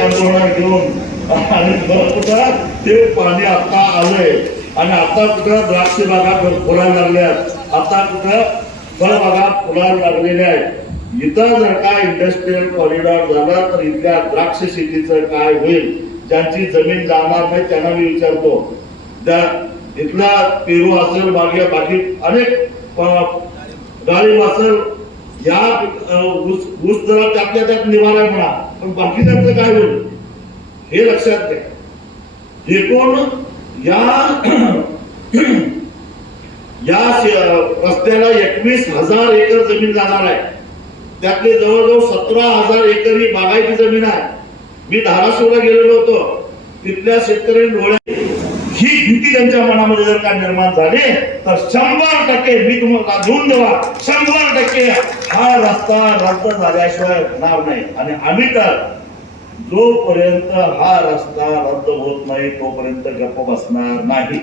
आंदोलन घेऊन आणि कुठं ते पाणी आता आलंय आणि आता कुठं द्राक्ष बागा फुलायला लागल्यात, आता कुठं फळबागा फुलायला लागलेल्या आहेत. इथं जर का इंडस्ट्रियल कॉरिडॉर झाला तर इथल्या द्राक्ष शेतीचं काय होईल? ज्यांची जमीन जाणार नाही त्यांना मी विचारतो, त्या इथला पेरू असेल, बाकी अनेक डाळिंब असेल, या ऊस जरा त्यातल्या त्यात निवारा म्हणा, पण बाकीच्यांचं काय होईल हे लक्षात घ्या. एकूण या रस्त्याला 21,000 एकर जमीन जाणार आहे. त्यातले जवळजवळ 17,000 एकर ही बागायती जमीन आहे. मी धाराशिवला गेलेलो होतो, तिथल्या शेतकऱ्यांनी डोळ्यात ही भीती त्यांच्या मनामध्ये जर का निर्माण झाली तर 100% मी तुम्हाला घेऊन देवा, 100% हा रस्ता रद्द झाल्याशिवाय होणार नाही. आणि आम्ही तर जोपर्यंत हा रस्ता रद्द होत नाही तोपर्यंत गप्प बसणार नाही.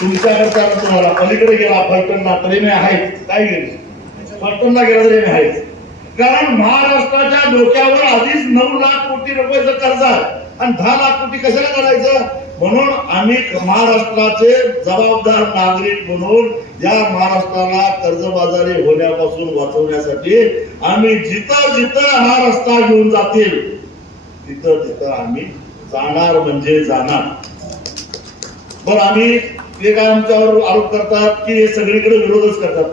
तुमच्याकडचा तुम्हाला पलीकडे गेला फलटणला तरी मी आहेच, काय गेली फलटणला गेला तरी मी आहेच. कारण महाराष्ट्राच्या डोक्यावर आधीच 9 लाख कोटी रुपयाचं कर्ज आहे आणि 10 लाख कोटी कशाला करायचं? म्हणून आम्ही महाराष्ट्राचे जबाबदार नागरिक म्हणून या महाराष्ट्राला कर्जबाजारी होण्यापासून वाचवण्यासाठी आम्ही जिथं जिथं हा रस्ता घेऊन जातील तिथं तिथं आम्ही जाणार म्हणजे जाणार. बरं, आम्ही ते काय आमच्यावर आरोप करतात की हे सगळीकडे विरोधच करतात.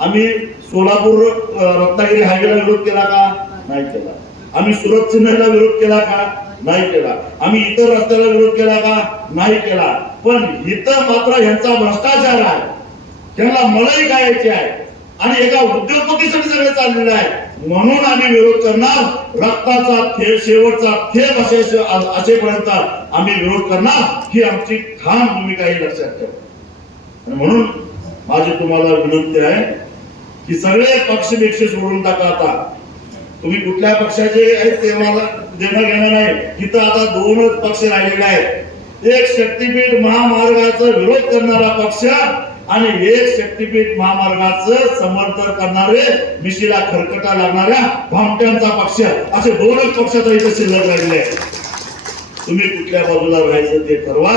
आम्ही सोलापूर रत्नागिरी हायवेला विरोध केला का? नाही केला. आम्ही सुरत चेन्नईला विरोध केला का? नाही केला. आम्ही इतर रस्त्याला विरोध केला का? नाही केला. पण इथं मात्र यांचा भ्रष्टाचार आहे, त्यांना मलाई खायची आहे आणि एका उद्योगपतीसाठी सगळं चाललेलं आहे. म्हणून आम्ही विरोध करणार. रक्ताचा शेवटचा थेंब असेपर्यंत आम्ही विरोध करणार ही आमची ठाम भूमिका ही लक्षात ठेवा. आणि म्हणून माझी तुम्हाला विनंती आहे की सगळे पक्षपेक्ष सोडून टाका. आता तुम्ही कुठल्या पक्षाचे आहेत ते मला देणं घेणं नाही. इथं आता 2च पक्ष राहिलेले आहेत. एक शक्तीपीठ महामार्गाचा विरोध करणारा पक्ष आणि एक शक्तीपीठ महामार्गाचं समर्थन करणारे, मिशीला खरकटा लागणाऱ्या भामट्यांचा पक्ष, असे 2च पक्ष इथे शिल्लक राहिलेले आहेत. तुम्ही कुठल्या बाजूला राहायचं ते ठरवा.